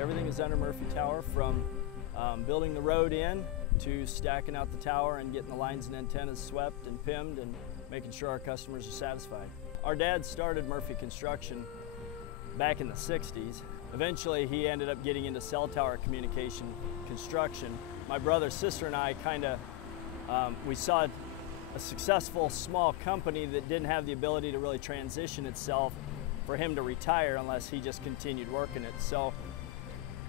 Everything is under Murphy Tower, from building the road in to stacking out the tower and getting the lines and antennas swept and pinned and making sure our customers are satisfied. Our dad started Murphy Construction back in the 60s. Eventually he ended up getting into cell tower communication construction. My brother, sister, and I we saw a successful small company that didn't have the ability to really transition itself for him to retire unless he just continued working it. So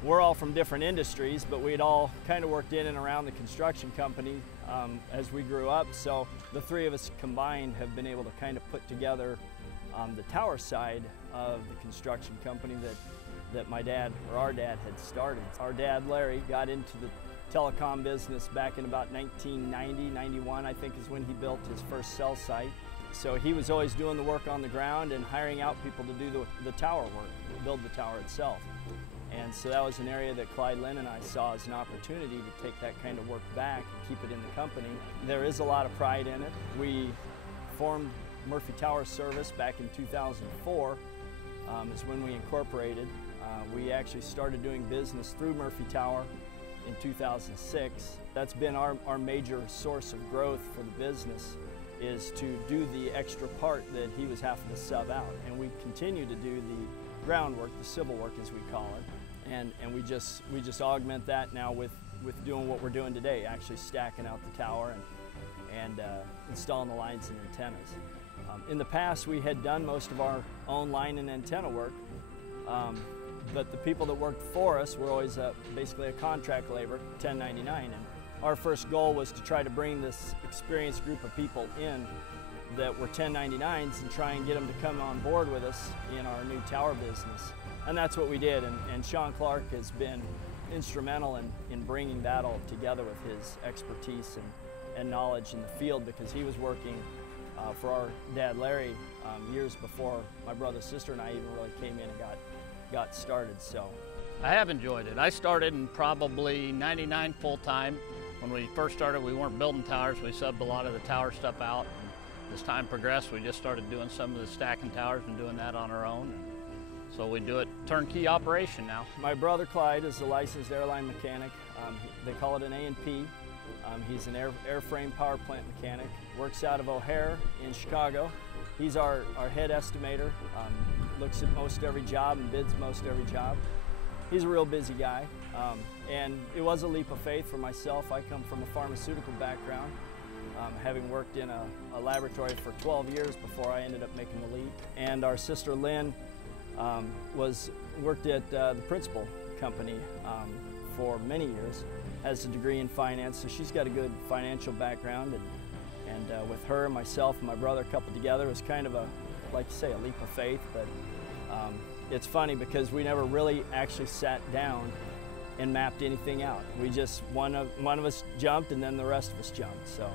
we're all from different industries, but we'd all kind of worked in and around the construction company as we grew up. So the three of us combined have been able to kind of put together the tower side of the construction company that my dad, or our dad, had started. Our dad, Larry, got into the telecom business back in about 1990, 91, I think is when he built his first cell site. So he was always doing the work on the ground and hiring out people to do the tower work, build the tower itself. And so that was an area that Clyde Lynn and I saw as an opportunity to take that kind of work back and keep it in the company. There is a lot of pride in it. We formed Murphy Tower Service back in 2004 is when we incorporated. We actually started doing business through Murphy Tower in 2006. That's been our major source of growth for the business, is to do the extra part that he was having to sub out. And we continue to do the groundwork, the civil work as we call it. And we just augment that now with doing what we're doing today, actually stacking out the tower and installing the lines and antennas. In the past, we had done most of our own line and antenna work, but the people that worked for us were always basically a contract labor, 1099. And our first goal was to try to bring this experienced group of people in that were 1099s and try and get them to come on board with us in our new tower business. And that's what we did. And Sean Clark has been instrumental in bringing that all together with his expertise and knowledge in the field, because he was working for our dad, Larry, years before my brother, sister, and I even really came in and got started. So I have enjoyed it. I started in probably 99 full-time. When we first started, we weren't building towers. We subbed a lot of the tower stuff out. And as time progressed, we just started doing some of the stacking towers and doing that on our own. So we do it turnkey operation now. My brother Clyde is a licensed airline mechanic. They call it an A&P. He's an airframe power plant mechanic. Works out of O'Hare in Chicago. He's our head estimator. Looks at most every job and bids most every job. He's a real busy guy. And it was a leap of faith for myself. I come from a pharmaceutical background, having worked in a laboratory for 12 years before I ended up making the leap. And our sister Lynn worked at the principal company for many years, has a degree in finance, so she's got a good financial background. And with her, myself, and my brother coupled together, it was kind of like you say, a leap of faith. But it's funny because we never really actually sat down and mapped anything out. We just, one of us jumped and then the rest of us jumped. So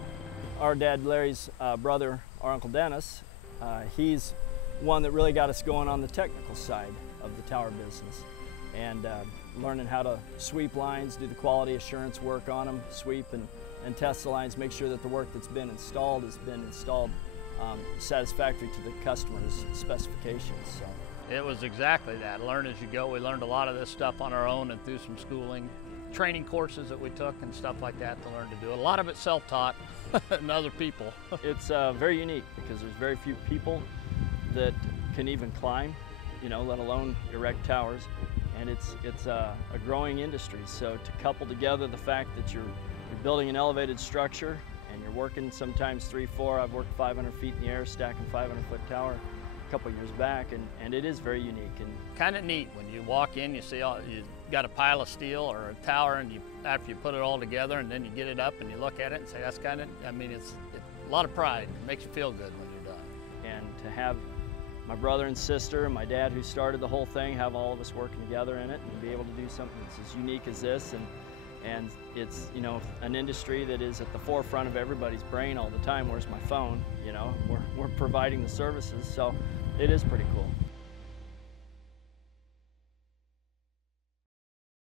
our dad Larry's brother, our Uncle Dennis, he's one that really got us going on the technical side of the tower business, and learning how to sweep lines, do the quality assurance work on them, sweep and test the lines, make sure that the work that's been installed has been installed satisfactory to the customer's specifications. So it was exactly that. Learn as you go. We learned a lot of this stuff on our own and through some schooling, training courses that we took and stuff like that to learn to do it. A lot of it self-taught and other people. It's very unique because there's very few people that can even climb, let alone erect towers. And it's a growing industry. So to couple together the fact that you're building an elevated structure and you're working sometimes 3, 4, I've worked 500 feet in the air stacking 500-foot tower a couple years back, and it is very unique. And kind of neat when you walk in, you see you got a pile of steel or a tower, and after you put it all together and then you get it up and you look at it and say, that's kind of, it's a lot of pride. It makes you feel good when you're done. And to have my brother and sister and my dad, who started the whole thing, have all of us working together in it and be able to do something that's as unique as this. And it's, an industry that is at the forefront of everybody's brain all the time. Where's my phone? We're providing the services, so it is pretty cool.